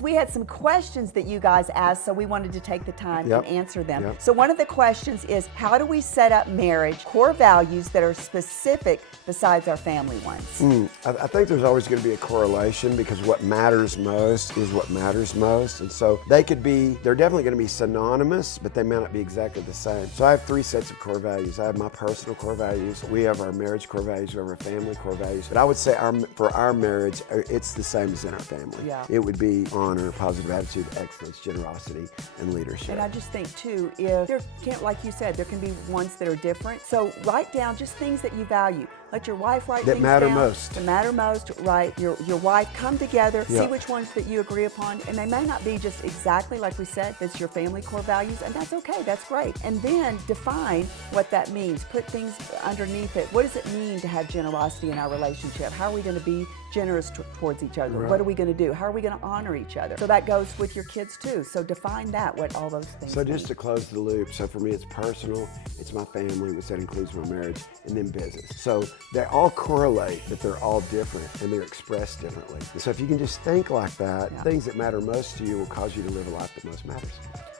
We had some questions that you guys asked, so we wanted to take the time and answer them. So one of the questions is, how do we set up marriage, core values that are specific besides our family ones? I think there's always going to be a correlation, because what matters most is what matters most. And so they're definitely going to be synonymous, but they may not be exactly the same. So I have 3 sets of core values. I have my personal core values. We have our marriage core values. We have our family core values. But I would say for our marriage, it's the same as in our family. It would be honor, positive attitude, excellence, generosity, and leadership. And I just think too, if there can't, like you said, there can be ones that are different. So write down just things that you value. Let your wife write things down. That matter most. Write your wife, come together, see which ones that you agree upon. And they may not be just exactly like we said, that's your family core values, and that's okay, that's great. And then define what that means. Put things underneath it. What does it mean to have generosity in our relationship? How are we going to be generous towards each other? What are we going to do? How are we going to honor each other? So that goes with your kids too. So define that, what all those things So mean. just to close the loop, so for me it's personal, it's my family, which that includes my marriage, and then business. So they all correlate, but they're all different and they're expressed differently. So if you can just think like that, things that matter most to you will cause you to live a life that most matters.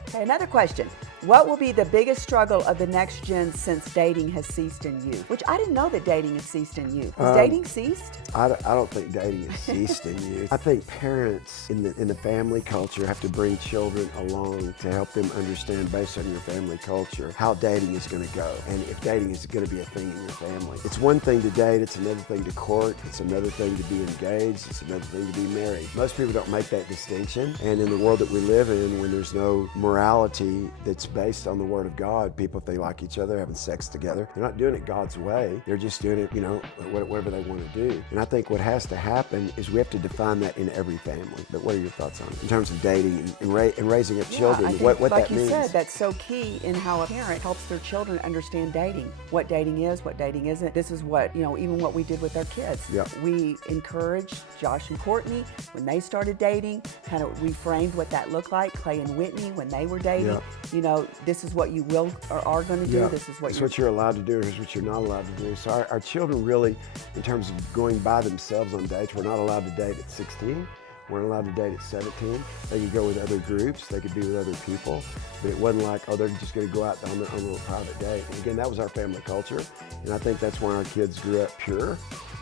Okay, another question. What will be the biggest struggle of the next gen since dating has ceased in youth? Which I didn't know that dating has ceased in youth. Has dating ceased? I don't think dating has ceased in youth. I think parents in the family culture have to bring children along to help them understand, based on your family culture, how dating is going to go, and if dating is going to be a thing in your family. It's one thing to date, it's another thing to court, it's another thing to be engaged, it's another thing to be married. Most people don't make that distinction, and in the world that we live in, when there's no morality that's based on the Word of God, people, if they like each other, having sex together, they're not doing it God's way. They're just doing it, whatever they want to do. And I think what has to happen is we have to define that in every family. But what are your thoughts on it in terms of dating and raising up children? I think, what like that you means? said, that's so key in how a parent helps their children understand dating, what dating is, what dating isn't. This is what, even what we did with our kids. We encouraged Josh and Courtney when they started dating, kind of reframed what that looked like. Clay and Whitney when they were dating. This is what you will or are going to do. This is what you're allowed to do. Here's what you're not allowed to do. So our children really, in terms of going by themselves on dates, we're not allowed to date at 16. We're allowed to date at 17. They could go with other groups. They could be with other people. But it wasn't like, they're just going to go out on their own little private date. And again, that was our family culture. And I think that's why our kids grew up pure.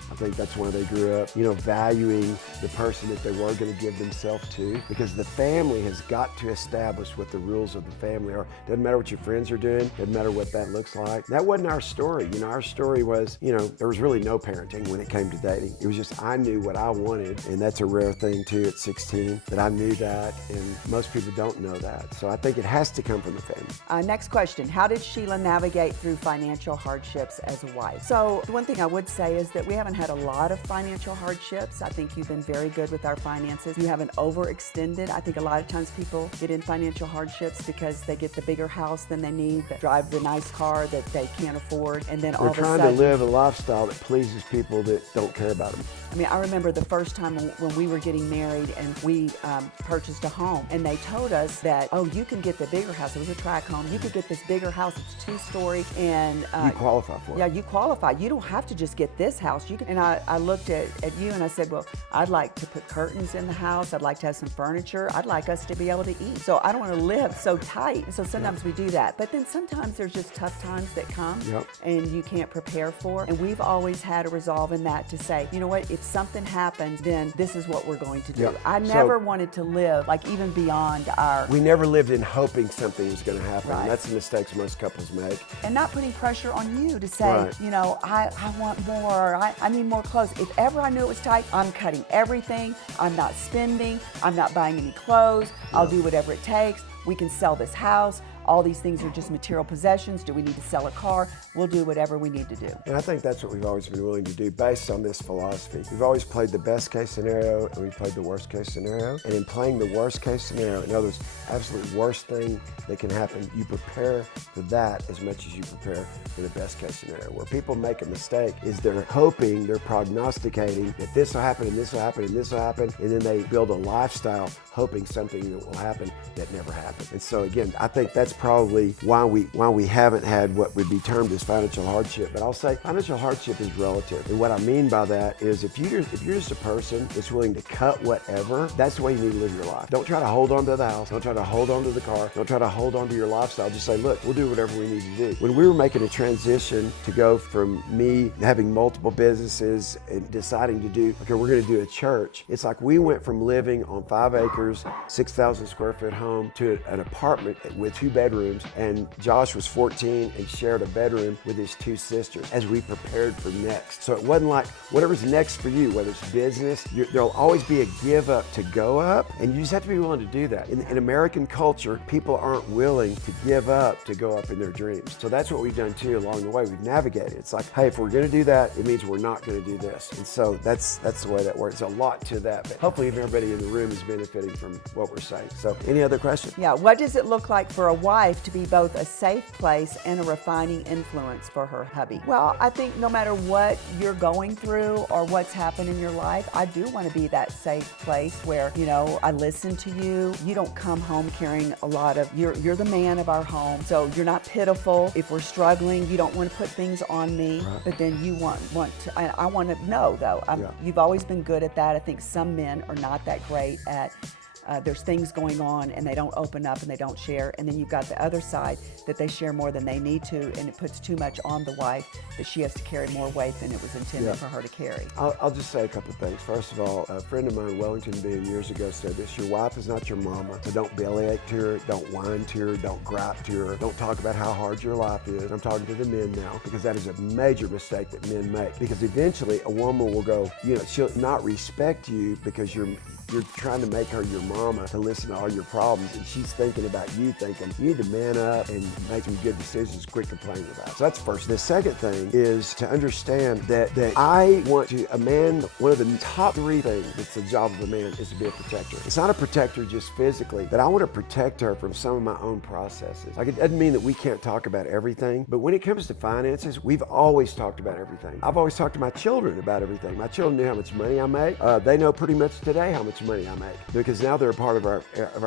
I think that's why they grew up, valuing the person that they were going to give themselves to, because the family has got to establish what the rules of the family are. Doesn't matter what your friends are doing, doesn't matter what that looks like. That wasn't our story. Our story was, there was really no parenting when it came to dating. It was just, I knew what I wanted, and that's a rare thing too at 16, that I knew that, and most people don't know that. So I think it has to come from the family. Next question. How did Sheila navigate through financial hardships as a wife? So the one thing I would say is that we haven't had a lot of financial hardships. I think you've been very good with our finances. You haven't overextended. I think a lot of times people get in financial hardships because they get the bigger house than they need, that drive the nice car that they can't afford, and then all of a sudden... They're trying to live a lifestyle that pleases people that don't care about them. I remember the first time when we were getting married and we purchased a home, and they told us that, you can get the bigger house. It was a tract home. You could get this bigger house. It's 2-story, and you qualify for it. Yeah, you qualify. You don't have to just get this house. You can. And I looked at you and I said, well, I'd like to put curtains in the house. I'd like to have some furniture. I'd like us to be able to eat. So I don't want to live so tight. And so sometimes we do that. But then sometimes there's just tough times that come and you can't prepare for. And we've always had a resolve in that to say, you know what, if something happens, then this is what we're going to do. I never wanted to live even beyond our... We never lived in hoping something was going to happen. And that's the mistakes most couples make. And not putting pressure on you to say, I want more, I need more clothes. If ever I knew it was tight, I'm cutting everything. I'm not spending. I'm not buying any clothes. I'll do whatever it takes. We can sell this house. All these things are just material possessions. Do we need to sell a car? We'll do whatever we need to do. And I think that's what we've always been willing to do based on this philosophy. We've always played the best case scenario and we've played the worst case scenario. And in playing the worst case scenario, in other words, absolute worst thing that can happen, you prepare for that as much as you prepare for the best case scenario. Where people make a mistake is they're hoping, they're prognosticating that this will happen and this will happen and this will happen, and then they build a lifestyle hoping something that will happen that never happened. And so again, I think that's probably why we haven't had what would be termed as financial hardship. But I'll say financial hardship is relative. And what I mean by that is if you're just a person that's willing to cut whatever, that's the way you need to live your life. Don't try to hold on to the house. Don't try to hold on to the car. Don't try to hold on to your lifestyle. Just say, look, we'll do whatever we need to do. When we were making a transition to go from me having multiple businesses and deciding to do, okay, we're going to do a church, it's like we went from living on 5 acres, 6,000 square foot home to an apartment with 2 bedrooms, and Josh was 14 and shared a bedroom with his 2 sisters as we prepared for next. So it wasn't like whatever's next for you, whether it's business, there'll always be a give up to go up, and you just have to be willing to do that. In American culture, people aren't willing to give up to go up in their dreams. So that's what we've done too along the way. We've navigated. It's like, hey, if we're going to do that, it means we're not going to do this. And so that's the way that works. There's a lot to that, but hopefully everybody in the room is benefiting from what we're saying. So any other questions? Yeah, what does it look like for a wife to be both a safe place and a refining influence for her hubby? Well, I think no matter what you're going through or what's happened in your life, I do want to be that safe place where, I listen to you. You don't come home carrying a lot of, you're the man of our home, so you're not pitiful. If we're struggling, you don't want to put things on me, right. But then you want to, I want to know though, you've always been good at that. I think some men are not that great at there's things going on and they don't open up and they don't share, and then you've got the other side that they share more than they need to, and it puts too much on the wife that she has to carry more weight than it was intended for her to carry. I'll just say a couple of things. First of all, a friend of mine, Wellington Bean, years ago said this: your wife is not your mama, so don't bellyache to her, don't whine to her, don't gripe to her, don't talk about how hard your life is. I'm talking to the men now, because that is a major mistake that men make, because eventually a woman will go, she'll not respect you because you're trying to make her your mama to listen to all your problems, and she's thinking about you, thinking you need to man up and make some good decisions, quit complaining about it. So that's first. The second thing is to understand that I want to, a man, one of the top 3 things that's the job of a man is to be a protector. It's not a protector just physically, but I want to protect her from some of my own processes. Like, it doesn't mean that we can't talk about everything, but when it comes to finances, we've always talked about everything. I've always talked to my children about everything. My children knew how much money I make. They know pretty much today how much money I make, because now they're a part of our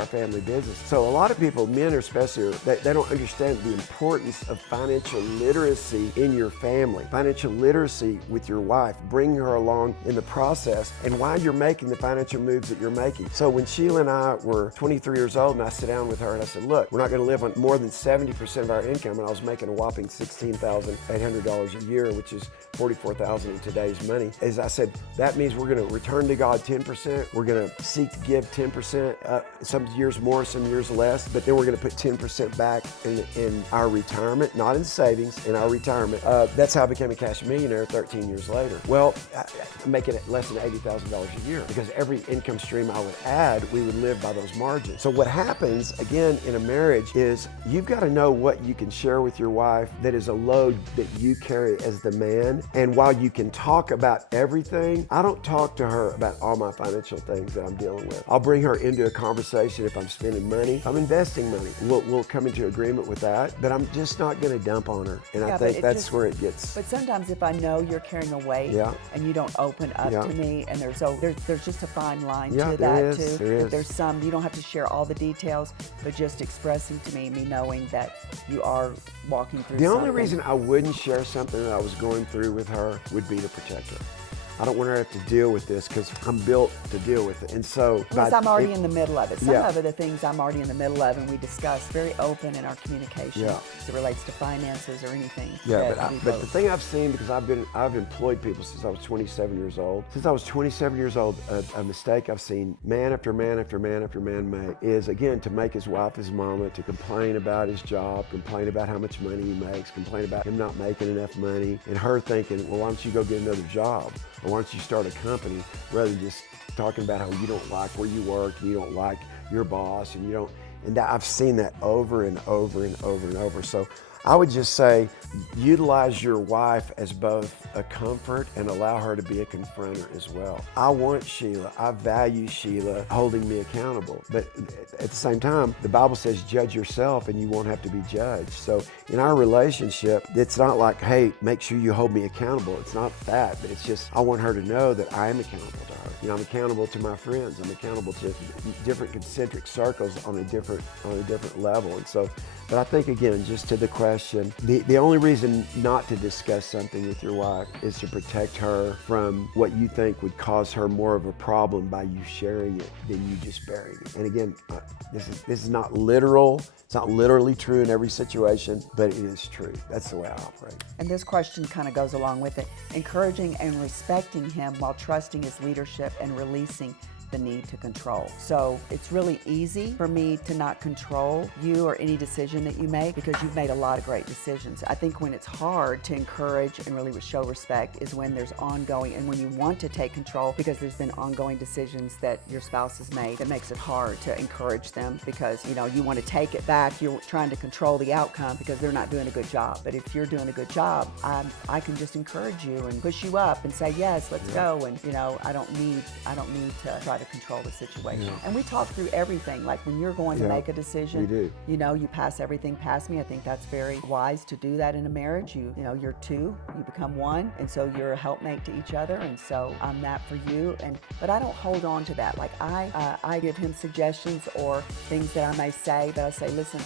family business. So a lot of people, men especially, they don't understand the importance of financial literacy in your family, financial literacy with your wife, bringing her along in the process, and why you're making the financial moves that you're making. So when Sheila and I were 23 years old, and I sat down with her and I said, look, we're not going to live on more than 70% of our income, and I was making a whopping $16,800 a year, which is $44,000 in today's money. As I said, that means we're going to return to God 10%. We're going to seek to give 10%, some years more, some years less, but then we're going to put 10% back in our retirement, not in savings, in our retirement. That's how I became a cash millionaire 13 years later. Well, I'm making it less than $80,000 a year, because every income stream I would add, we would live by those margins. So what happens, again, in a marriage is you've got to know what you can share with your wife that is a load that you carry as the man. And while you can talk about everything, I don't talk to her about all my financial things that I'm dealing with. I'll bring her into a conversation if I'm spending money, if I'm investing money. We'll come into agreement with that, but I'm just not going to dump on her. And I think that's where it gets. But sometimes if I know you're carrying a weight and you don't open up to me, and there's just a fine line to that too. There's some, you don't have to share all the details, but just expressing to me knowing that you are walking through something. The only reason I wouldn't share something that I was going through with her would be to protect her. I don't want her to have to deal with this because I'm built to deal with it. And so, because I'm already in the middle of it. Some of the things I'm already in the middle of, and we discuss very open in our communication as it relates to finances or anything. Yeah, but the thing I've seen, because I've employed people since I was 27 years old. Since I was 27 years old, a mistake I've seen man after man after man after man make is, again, to make his wife his mama, to complain about his job, complain about how much money he makes, complain about him not making enough money, and her thinking, well, why don't you go get another job? Or why don't you start a company, rather than just talking about how you don't like where you work, and you don't like your boss, and you don't, and I've seen that over and over and over and over. So I would just say, utilize your wife as both a comfort and allow her to be a confronter as well. I want Sheila, I value Sheila holding me accountable, but at the same time, the Bible says judge yourself and you won't have to be judged. So in our relationship, it's not like, hey, make sure you hold me accountable. It's not that, but it's just, I want her to know that I am accountable to her. You know, I'm accountable to my friends. I'm accountable to different concentric circles on a different level. And so But I think, again, just to the question, the only reason not to discuss something with your wife is to protect her from what you think would cause her more of a problem by you sharing it than you just burying it. And again, this is not literal. It's not literally true in every situation, but it is true. That's the way I operate. And this question kind of goes along with it. Encouraging and respecting him while trusting his leadership and releasing the need to control. So it's really easy for me to not control you or any decision that you make because you've made a lot of great decisions. I think when it's hard to encourage and really show respect is when there's ongoing and when you want to take control because there's been ongoing decisions that your spouse has made that makes it hard to encourage them because you want to take it back. You're trying to control the outcome because they're not doing a good job. But if you're doing a good job, I can just encourage you and push you up and say, yes, let's go. And I don't need to try to control the situation. Yeah. And we talk through everything. Like when you're going to make a decision, you pass everything past me. I think that's very wise to do that in a marriage. You're two, you become one, and so you're a helpmate to each other. And so I'm that for you. But I don't hold on to that. Like I give him suggestions or things that I may say, but I say, listen,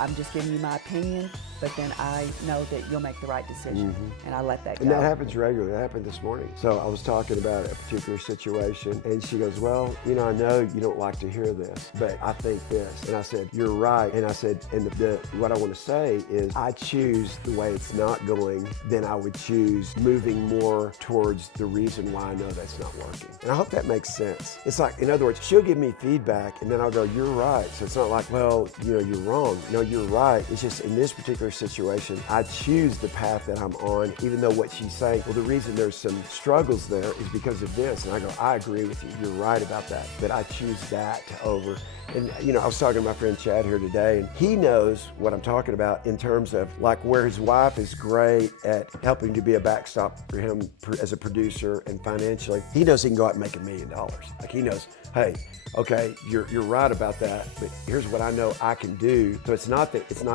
I'm just giving you my opinion. But then I know that you'll make the right decision, and I let that go. And that happens regularly. That happened this morning. So I was talking about a particular situation, and she goes, well, I know you don't like to hear this, but I think this. And I said, you're right. And I said, and what I want to say is I choose the way it's not going, then I would choose moving more towards the reason why I know that's not working. And I hope that makes sense. It's like, in other words, she'll give me feedback, and then I'll go, you're right. So it's not like, well, you're wrong. No, you're right. It's just in this particular situation, I choose the path that I'm on, even though what she's saying, well, the reason there's some struggles there is because of this. And I go, I agree with you. You're right about that. But I choose that over. And, I was talking to my friend Chad here today, and he knows what I'm talking about in terms of like where his wife is great at helping to be a backstop for him as a producer and financially. He knows he can go out and make $1 million. Like he knows, hey, okay, you're right about that, but here's what I know I can do. So it's not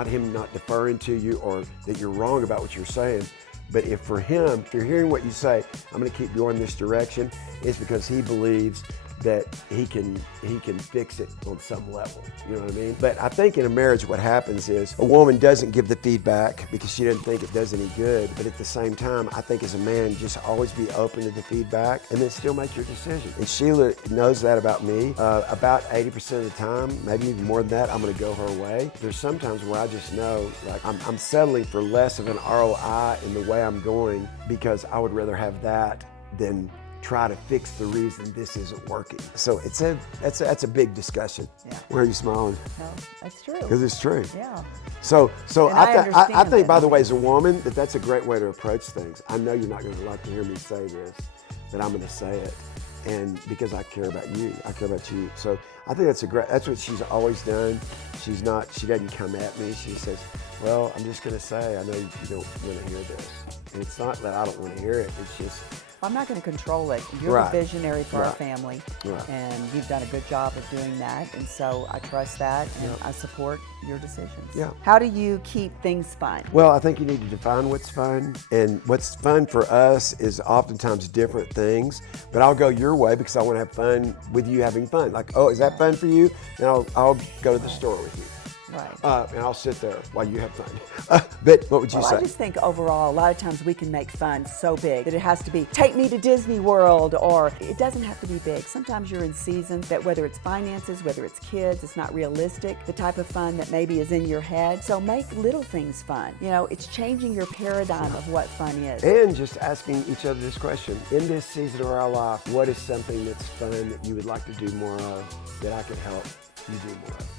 him not deferring to you or that you're wrong about what you're saying. But if for him, if you're hearing what you say, I'm going to keep going this direction, it's because he believes that he can fix it on some level. You know what I mean? But I think in a marriage what happens is a woman doesn't give the feedback because she doesn't think it does any good. But at the same time, I think as a man, just always be open to the feedback and then still make your decision. And Sheila knows that about me. About 80% of the time, maybe even more than that, I'm gonna go her way. There's sometimes where I just know, like I'm settling for less of an ROI in the way I'm going because I would rather have that than try to fix the reason this isn't working. So that's a big discussion. Yeah. Why are you smiling? No, that's true. Because it's true. Yeah. So I think, by the way, as a obviously. woman, that's a great way to approach things. I know you're not going to like to hear me say this, but I'm going to say it. And because I care about you, I care about you. So I think that's what she's always done. She doesn't come at me. She says, well, I'm just going to say, I know you don't want to hear this. And it's not that I don't want to hear it. It's just, I'm not going to control it. You're the visionary for our family, and you've done a good job of doing that, and so I trust that, and I support your decisions. Yeah. How do you keep things fun? Well, I think you need to define what's fun, and what's fun for us is oftentimes different things, but I'll go your way because I want to have fun with you having fun. Like, oh, is that fun for you? Then I'll go to the store with you. Right. And I'll sit there while you have fun. But what would you say? I just think overall, a lot of times we can make fun so big that it has to be, take me to Disney World, or it doesn't have to be big. Sometimes you're in seasons that whether it's finances, whether it's kids, it's not realistic, the type of fun that maybe is in your head. So make little things fun. It's changing your paradigm of what fun is. And just asking each other this question. In this season of our life, what is something that's fun that you would like to do more of that I can help you do more of?